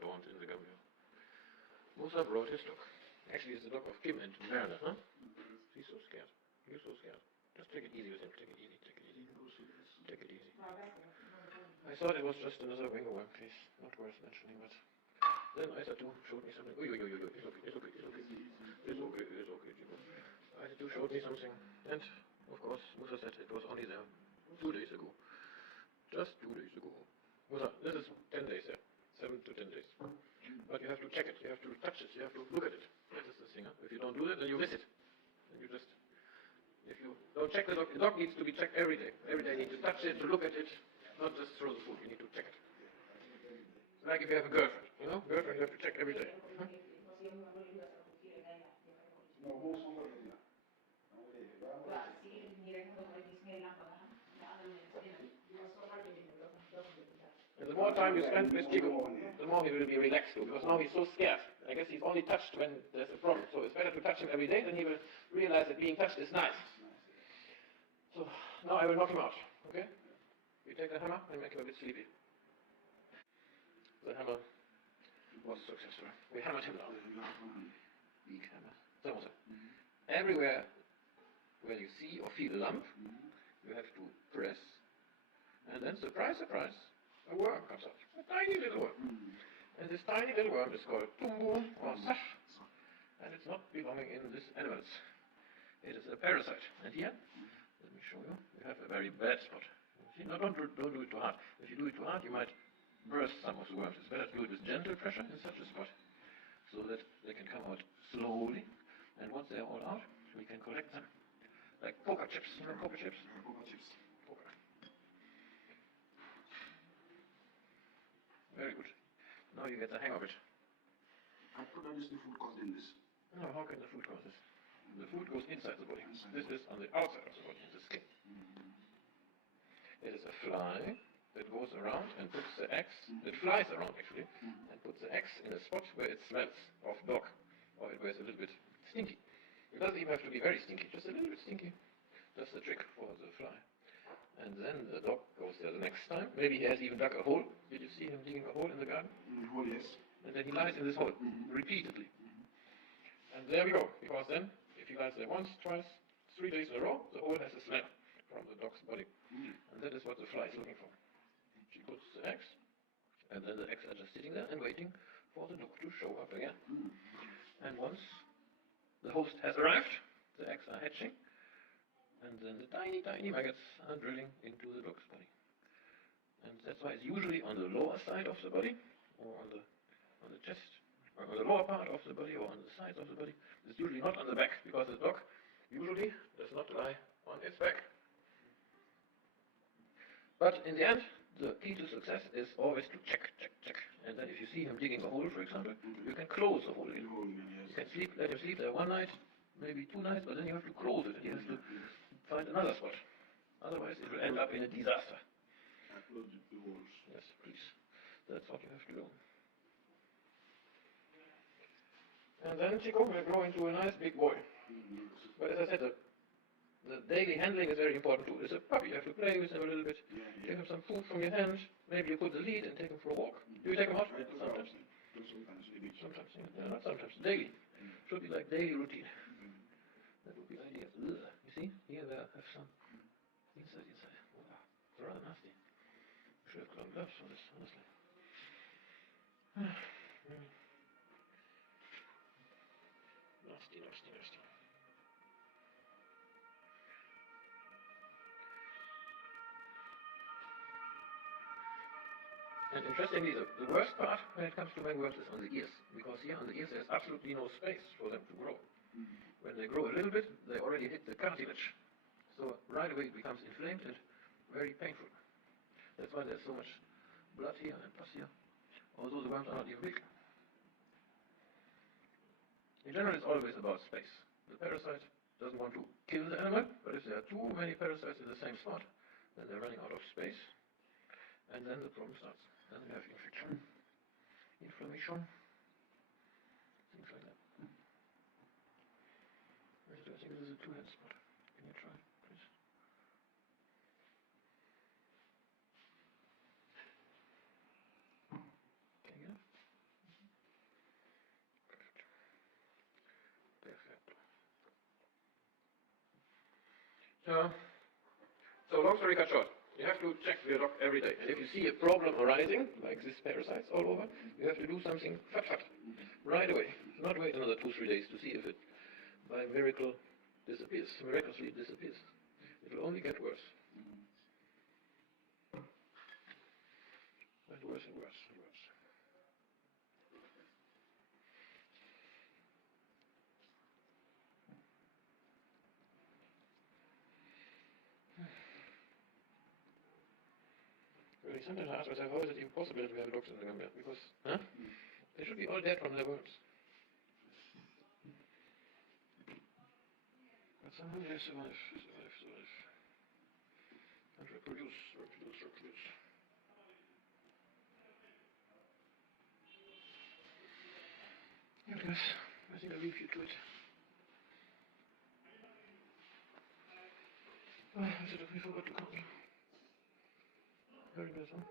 spawned in the gambia. Musa brought his dog. Actually, it's the dog of Kim and Werner, huh? He's so scared. You're so scared. Just take it easy with him. Take it easy. Take it easy. Take it easy. I thought it was just another Mangoworm case. Not worth mentioning, but then Isa 2 showed me something. It's okay. Isa 2 showed me something. And, of course, Musa said it was only there 2 days ago. Just 2 days ago. Musa, this is 10 days there. 7 to 10 days. But you have to check it, you have to touch it, you have to look at it. That is the thing, huh? If you don't do that, then you miss it. Then you just, if you don't check the dog needs to be checked every day. Every day you need to touch it, to look at it, not just throw the food, you need to check it. Like if you have a girlfriend, you know? Girlfriend you have to check every day. Huh? And the more time you spend with Chico, the more he will be relaxed too, because now he's so scared. I guess he's only touched when there's a problem. So it's better to touch him every day, then he will realize that being touched is nice. So now I will knock him out, okay? You take the hammer and make him a bit sleepy. The hammer was successful. We hammered him down. Weak hammer. So, everywhere where you see or feel a lump, you have to press, and then surprise, surprise, a worm comes out. A tiny little worm. And this tiny little worm is called tumbu or sash, and it's not belonging in these animals. It is a parasite. And here, let me show you, you have a very bad spot. See, no, don't do it too hard. If you do it too hard, you might burst some of the worms. It's better to do it with gentle pressure in such a spot, so that they can come out slowly. And once they're all out, we can collect them like poker chips. You know poker chips? Poker chips. Poker. Very good. Now you get the hang of it. And what is the food contain this? No, how can the food cause this? The food goes inside the body. This is on the outside of the body, the skin. It is a fly that goes around and puts the eggs, it flies around actually, and puts the eggs in a spot where it smells of dog, or where it's a little bit stinky. It doesn't even have to be very stinky, just a little bit stinky. That's the trick for the fly. And then the dog goes there the next time. Maybe he has even dug a hole. Did you see him digging a hole in the garden? Hole, yes. And then he lies in this hole, repeatedly. And there we go, because then, if he lies there once, twice, 3 days in a row, the hole has a smell from the dog's body. And that is what the fly is looking for. She puts the eggs, and then the eggs are just sitting there and waiting for the dog to show up again. And once the host has arrived, the eggs are hatching, and then the tiny, tiny maggots are drilling into the dog's body. And that's why it's usually on the lower side of the body, or on the chest, or on the lower part of the body, or on the sides of the body. It's usually not on the back, because the dog usually does not lie on its back. But in the end, the key to success is always to check. And then if you see him digging a hole, for example, you can close the hole again. You can let him sleep there one night, maybe 2 nights, but then you have to close it, and he has to find another spot. Otherwise, it will end up in a disaster. Close the holes. Yes, please. That's what you have to do. And then Chico will grow into a nice big boy. But as I said, the daily handling is very important too. It's a puppy, you have to play with him a little bit. Give him some food from your hand. Maybe you put the lead and take him for a walk. Do you take him out? Sometimes. Sometimes, yeah, not sometimes. Daily. Should be like daily routine. That would be ideal. You see? Here they have some inside. Wow. It's rather nasty. You should have clogged gloves for this, honestly. Nasty. And interestingly, the worst part when it comes to mangoworms is on the ears, because here on the ears there's absolutely no space for them to grow. When they grow a little bit, they already hit the cartilage. So right away it becomes inflamed and very painful. That's why there's so much blood here and pus here, although the worms are not even big. In general, it's always about space. The parasite doesn't want to kill the animal, but if there are too many parasites in the same spot, then they're running out of space, and then the problem starts. Then we have infection, inflammation, things like that. I think this is a 2-head spot. Can you try, please? Can you get it? So long story cut short, you have to check your dog every day. And if you see a problem arising, like this parasites all over, you have to do something fat right away. Not wait another 2-3 days to see if it by miracle disappears, miraculously disappears. It will only get worse. And worse and worse and worse. Really, sometimes I ask myself, how is it even possible that we have dogs in the Gambia? Because, they should be all dead from their worms. But somehow they survive. And reproduce. Yeah, guys, I think I'll leave you to it. Oh, I forgot to count. Very good, huh?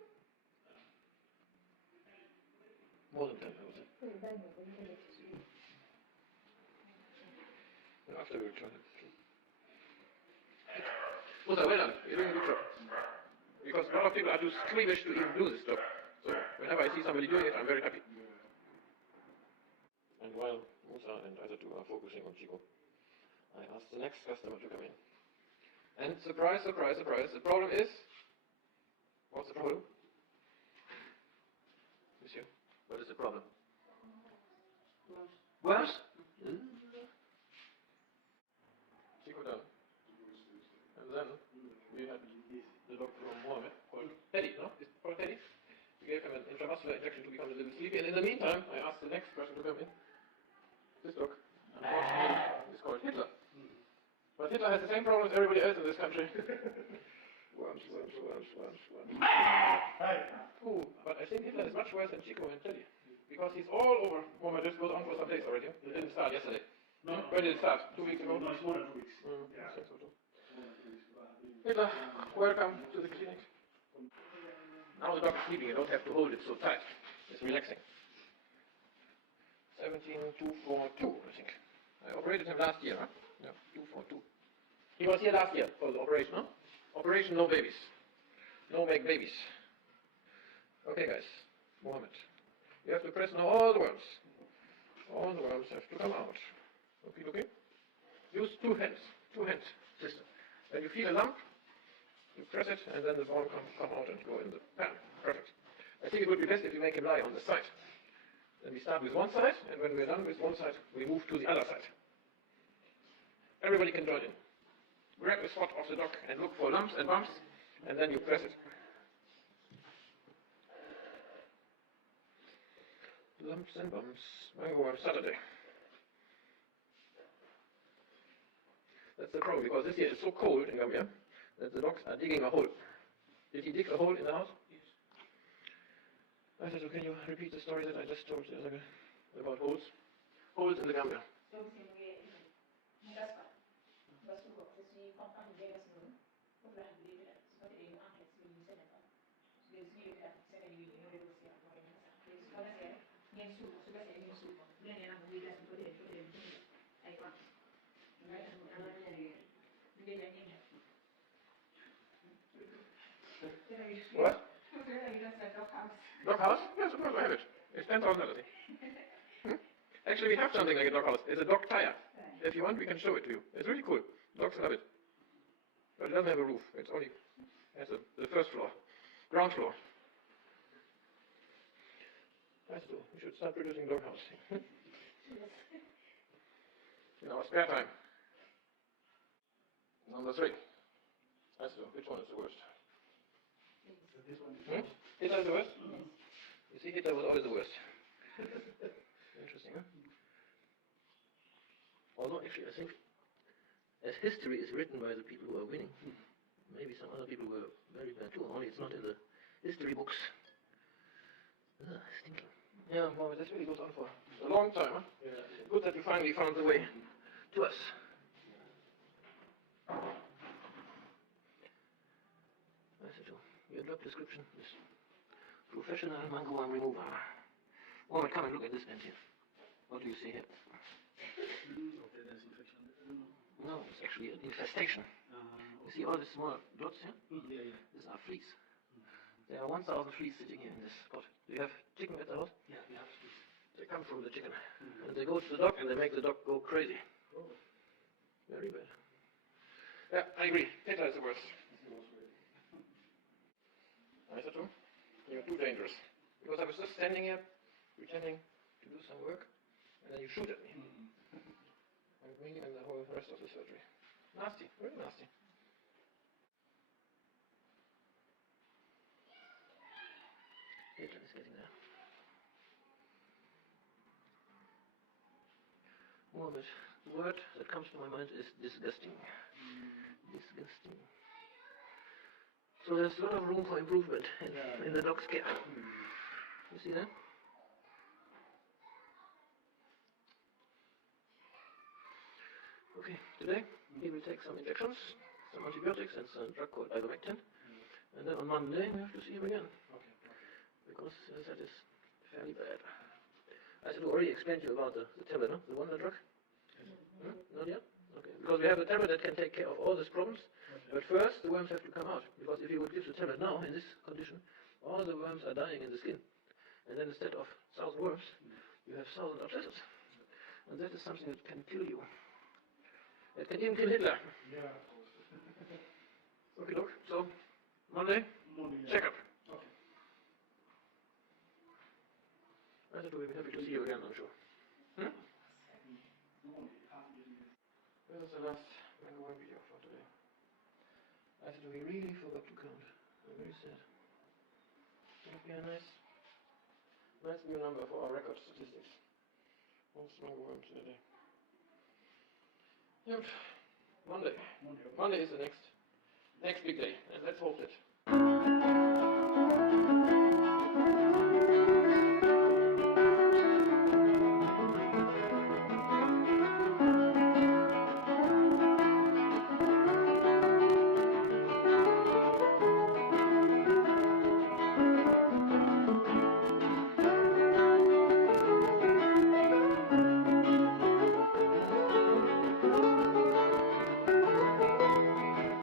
More than 10, I would say. After we return it. Musa, well done. You're doing a good job. Because a lot of people are too squeamish to even do this job. So whenever I see somebody doing it, I'm very happy. And while Musa and Isa two are focusing on Chico, I asked the next customer to come in. And surprise, surprise, surprise, the problem is... What's the problem? Monsieur, what is the problem? Worms? Chico done. And then we had the dog from Mohammed called Teddy, no? It's called Teddy. We gave him an intramuscular injection to become a little sleepy, and in the meantime, I asked the next person to come in. This dog, unfortunately, is called Hitler. But Hitler has the same problem as everybody else in this country. Worms. Ooh, but I think Hitler is much worse than Chico and Teddy. Because he's all over. Mohammed just goes on for some days already. It didn't start yesterday. No. When did it start? 2 weeks ago? No, it's more than 2 weeks. I think so too. Hitler, welcome to the clinic. Now the dog is sleeping. You don't have to hold it so tight. It's relaxing. 17242, I think. I operated him last year, huh? Yeah, 242. He was here last year for the operation, huh? Operation no babies. No make babies. Okay, guys. Mohammed. You have to press now all the worms. All the worms have to come out. Okay? Use two hands system. When you feel a lump, you press it, and then the worm come out and go in the pan. Perfect. I think it would be best if you make him lie on the side. Then we start with one side, and when we're done with one side, we move to the other side. Everybody can join in. Grab a spot of the dog and look for lumps and bumps, and then you press it. Lumps and bumps. Mangoworm Saturday. That's the problem, because this year is so cold in Gambia that the dogs are digging a hole. Did he dig a hole in the house? Yes. I said, so can you repeat the story that I just told you about holes? Holes in the Gambia. What? Dog house? Yes, of course I have it. It's 10,000 dollars. Actually, we have something like a dog house. It's a dog tire. If you want, we can show it to you. It's really cool. Dogs love it. But it doesn't have a roof. It's only has the first floor, ground floor. That's cool. We should start producing dog house in our spare time. Number 3. That's which one is the worst? This one is Hitler is the worst? Yes. You see, Hitler was always the worst. Interesting, huh? Although, actually, I think, as history is written by the people who are winning, maybe some other people were very bad too, only it's not in the history books. Stinking. Yeah, well, this really goes on for a long time, huh? Yeah. Good that you finally found the way to us. Your job description is professional mangoworm remover. Mohammed, come and look at this end here. What do you see here? No, it's actually an infestation. You see all these small dots here? Yeah, yeah. These are fleas. There are 1,000 fleas sitting here in this pot. Do you have chicken at the house? Yeah, we have fleas. They come from the chicken. And they go to the dog and they make the dog go crazy. Oh. Very bad. Yeah, I agree. Peter is the worst. I said to him, you're too dangerous. Because I was just standing here, pretending to do some work, and then you shoot at me. And me and the whole rest of the surgery. Nasty, very nasty. Peter is getting there. More of it. The word that comes to my mind is disgusting. Disgusting. So there's a lot of room for improvement in the dog's care. You see that? Okay, today he will take some injections, some antibiotics and some drug called ivermectin. And then on Monday we have to see him again. Because that is fairly bad. I should already explain to you about the tablet, no? The wonder drug? Not yet? Okay. Because we have a tablet that can take care of all these problems. But first the worms have to come out. Because if you would give the tablet now in this condition, all the worms are dying in the skin. And then instead of 1,000 worms, you have 1,000 abscesses. And that is something that can kill you. It can even kill Hitler. Yeah, of course. Okay, look. So, Monday, check up. Okay. I thought we'd be happy to see you again, I'm sure. This is the last Mangoworm video for today. I thought we really forgot to count. I'm very sad. It would be a nice new number for our record statistics. Most Mangoworms in a day. Yep. Monday is the next big day, and let's hope that